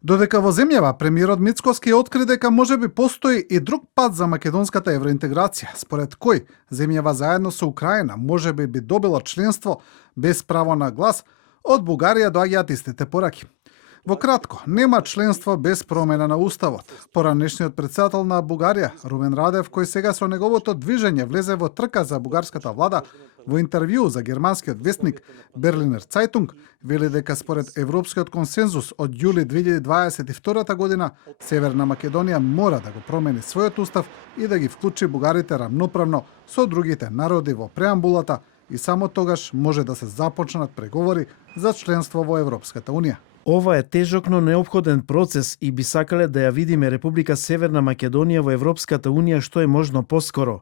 Додека во земјава, премиерот Мицкоски откри дека можеби постои и друг пат за македонската евроинтеграција, според кој земјава заедно со Украина можеби би добила членство без право на глас, од Бугарија доаѓаат истите пораки. Во кратко, нема членство без промена на уставот. Поранешниот председател на Бугарија, Румен Радев, кој сега со неговото движење влезе во трка за бугарската влада, во интервју за германскиот вестник Берлинер Цајтунг, вели дека според европскиот консензус од јули 2022 година, Северна Македонија мора да го промени својот устав и да ги вклучи бугарите рамноправно со другите народи во преамбулата и само тогаш може да се започнат преговори за членство во Европската Унија. Ова е тежок, но неопходен процес и би сакале да ја видиме Република Северна Македонија во Европската Унија што е можно поскоро.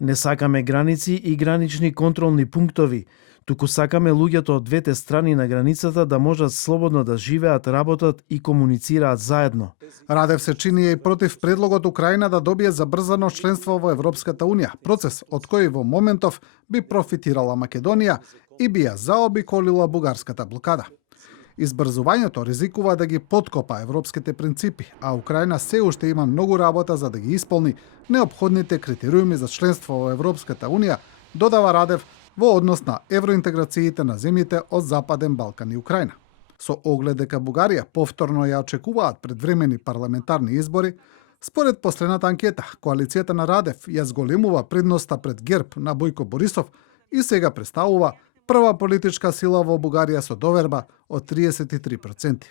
Не сакаме граници и гранични контролни пунктови, туку сакаме луѓето од двете страни на границата да можат слободно да живеат, работат и комуницираат заедно. Радев се чини и против предлогот Украина да добие забрзано членство во Европската Унија, процес од кој во моментов би профитирала Македонија и би ја заобиколила бугарската блокада. Избрзувањето ризикува да ги поткопа европските принципи, а Украина се уште има многу работа за да ги исполни неопходните критериуми за членство во Европската Унија, додава Радев во однос на евроинтеграциите на земјите од Западен Балкан и Украина. Со оглед дека Бугарија повторно ја очекуваат предвремени парламентарни избори, според последната анкета, коалицијата на Радев ја зголемува предноста пред ГЕРБ на Бојко Борисов и сега представува прва политичка сила во Бугарија со доверба од 33%.